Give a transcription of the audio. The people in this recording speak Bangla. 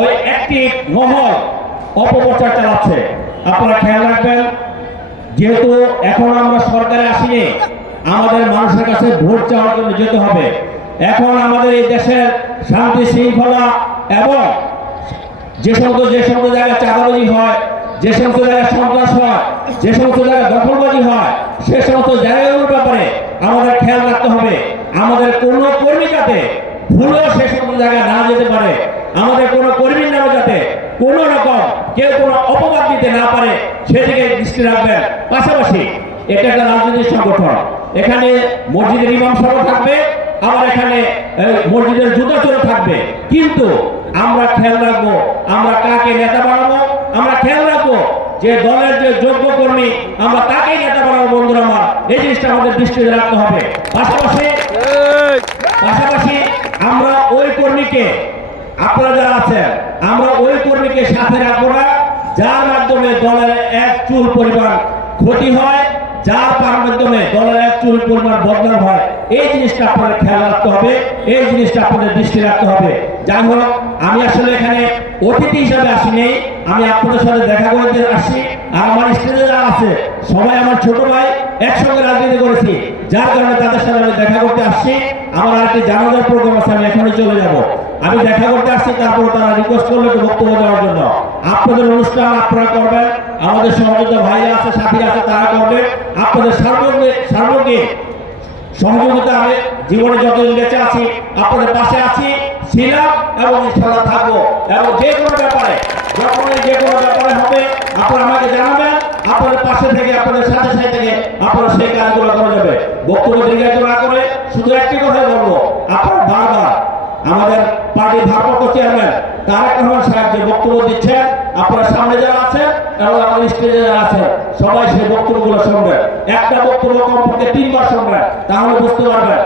ওই একটি মহল অপপ্রচার চালাচ্ছে। আপনারা খেয়াল রাখবেন, যেহেতু এখন আমরা সরকারে আসিনি, আমাদের মানুষের কাছে ভোট চাওয়ার জন্য যেতে হবে। এখন আমাদের এই দেশের শান্তি শৃঙ্খলা এবং যে সমস্ত জায়গায় চাঁদাবাজি হয়, যে সমস্ত জায়গায় সন্ত্রাস হয়, যে সমস্ত জায়গায় দখলবাজি হয়, সে সমস্ত জায়গাগুলোর ব্যাপারে আমাদের খেয়াল রাখতে হবে। আমাদের কোনো কর্মী যাতে ভুলেও সে সমস্ত জায়গায় না যেতে পারে, আমাদের কোনো কর্মীর নামে যাতে কোন রকম কেউ কোনো অপবাদ দিতে না পারে, সেদিকে দৃষ্টি রাখবেন। পাশাপাশি এটা একটা রাজনৈতিক সংগঠন, এখানে মসজিদের ইমাম সাহেব থাকবে, আবার এখানে মসজিদের জুতাচোর থাকবে, কিন্তু আমরা খেয়াল রাখবো আমরা কাকে নেতা বানাবো। আমরা খেয়াল রাখবো যে দলের যে যোগ্য কর্মী আমরা তাকেই নেতা বানাবো। বন্ধুরা আমার, এই জিনিসটা আমাদের দৃষ্টিতে রাখতে হবে। পাশাপাশি আমরা ওই কর্মীকে, আপনারা যারা আছেন, আমরা ওই কর্মীকে সাথে রাখবো না যার মাধ্যমে দলের এক চুল পরিমাণ ক্ষতি হয়, যার মাধ্যমে দলের এক চুল পরিমাণ বদনাম হয়। এই জিনিসটা আপনাদের খেয়াল রাখতে হবে, এই জিনিসটা আপনাদের দৃষ্টি রাখতে হবে। যাই হোক, আমি আসলে এখানে অতিথি হিসাবে আসিনি, আমি আপনাদের সাথে দেখা করতে আসছি। আর আমার স্টেজে যারা আছে সবাই আমার ছোট ভাই, একসঙ্গে রাজনীতি করেছি, যার কারণে তাদের সাথে আমি দেখা করতে আসছি। আমার আরেকটি জানাজার প্রোগ্রাম আছে, আমি এখনই চলে যাব। আমি দেখা করতে আসছি, তারপর তারা রিকোয়েস্ট করলো একটু বক্তব্য দেওয়ার জন্য। আপনাদের অনুষ্ঠান আপনারা করবেন, আমাদের সহযোগিতা ভাইরা আছে, সাথীরা আছে, তারা করবে। আপনাদের সার্বজনীন সহযোগিতা আমি জীবনে যতদিন বেঁচে আছি আপনাদের পাশে আছি, ছিলাম এবং ইনশাআল্লাহ থাকবো। এবং যে কোনো ব্যাপারে, যখনই যে কোনো ব্যাপারে হবে আপনারা আমাকে জানাবেন। আপনাদের পাশে থেকে, আপনাদের সাথে থেকে আপনারা সেই কাজগুলো করা যাবে। বক্তব্য দীর্ঘায়িত না করে শুধু একটি কথাই বলবো, আপনারা বারবার আমাদের পার্টির ভারপ্রাপ্ত চেয়ারম্যান তারেক রহমান সাহেব যে বক্তব্য দিচ্ছেন, আপনারা সামনে যারা আছেন এবং আমাদের স্টেজে যারা আছেন সবাই সেই বক্তব্যগুলো শুনবেন। একটা বক্তব্য কমপক্ষে 3 বার শুনবেন, তাহলে বুঝতে পারবেন